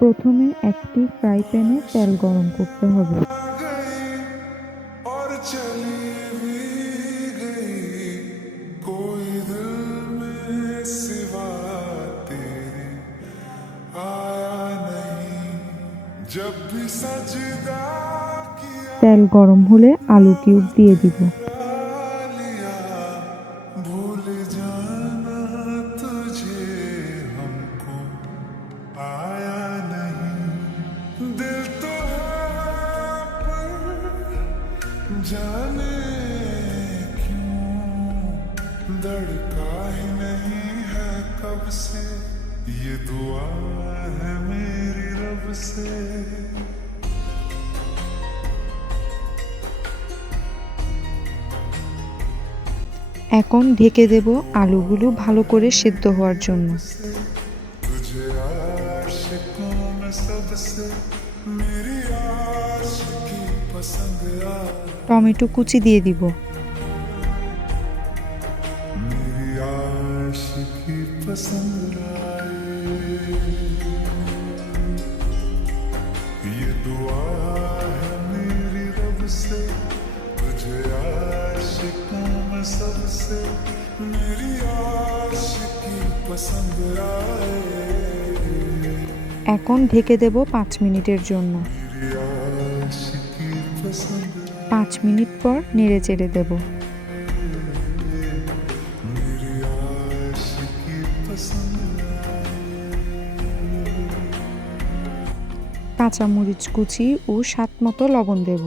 প্রথমে একটি ফ্রাই প্যানে তেল গরম করতে হবে। তেল গরম হলে আলু কিউব দিয়ে দিব। जाने क्यों धड़का ही नहीं है कब से ये दुआ है मेरी रब से। এখন ঢেকে দেব আলুগুলো ভালো করে সিদ্ধ হওয়ার জন্য। तुझे आशिकों में सबसे मेरी आशिकी पसंद आए। টমেটো কুচি দিয়ে দিব। मेरी आशिकी पसंद आए। ये दुआ है मेरी रब से तुझे आशिकों में सबसे मेरी आशिकी पसंद आए। এখন ঢেকে দেব 5 মিনিটের জন্য। मेरी आशिकी पसंद 5 মিনিট পর নেড়ে চেড়ে দেব। मेरी आशिकी पसंद কাঁচামরিচ কুচি ও স্বাদ মতো লবণ দেব।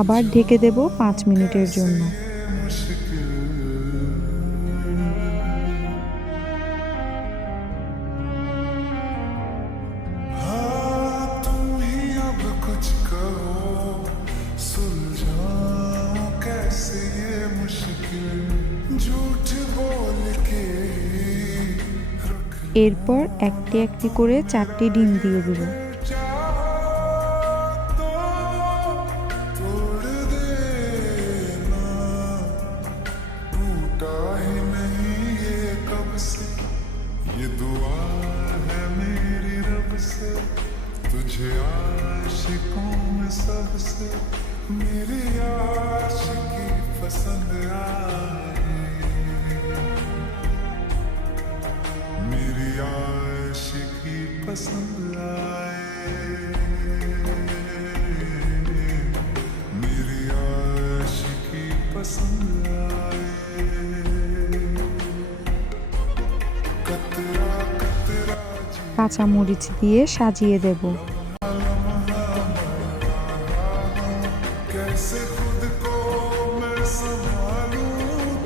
আবার ঢেকে দেব 5 মিনিটের জন্য। এরপর একটি একটি করে 4টি ডিম দিয়ে দেব। ये दुआ है मेरी रब से तुझे आशिकों में सबसे मेरी आशिकी पसंद आए। मेरी आशिकी पसंद आए। मेरी आशिकी पसंद आए। কাঁচামরিচ দিয়ে সাজিয়ে দেব। कैसे खुद को मैं संभालूं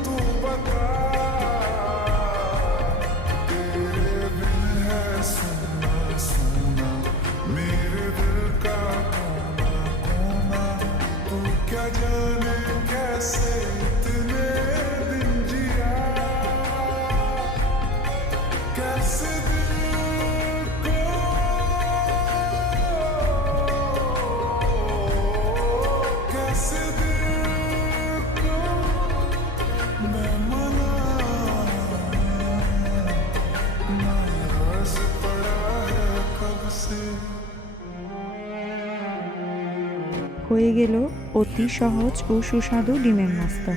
तू बता। तेरे बिन है सुना सुना मेरे दिल का कोना कोना। तू क्या जाने कैसे इतने दिन जिया। कैसे হয়ে গেল অতি সহজ ও সুস্বাদু ডিমের নাস্তা।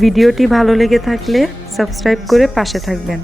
ভিডিওটি ভালো লেগে থাকলে সাবস্ক্রাইব করে পাশে থাকবেন।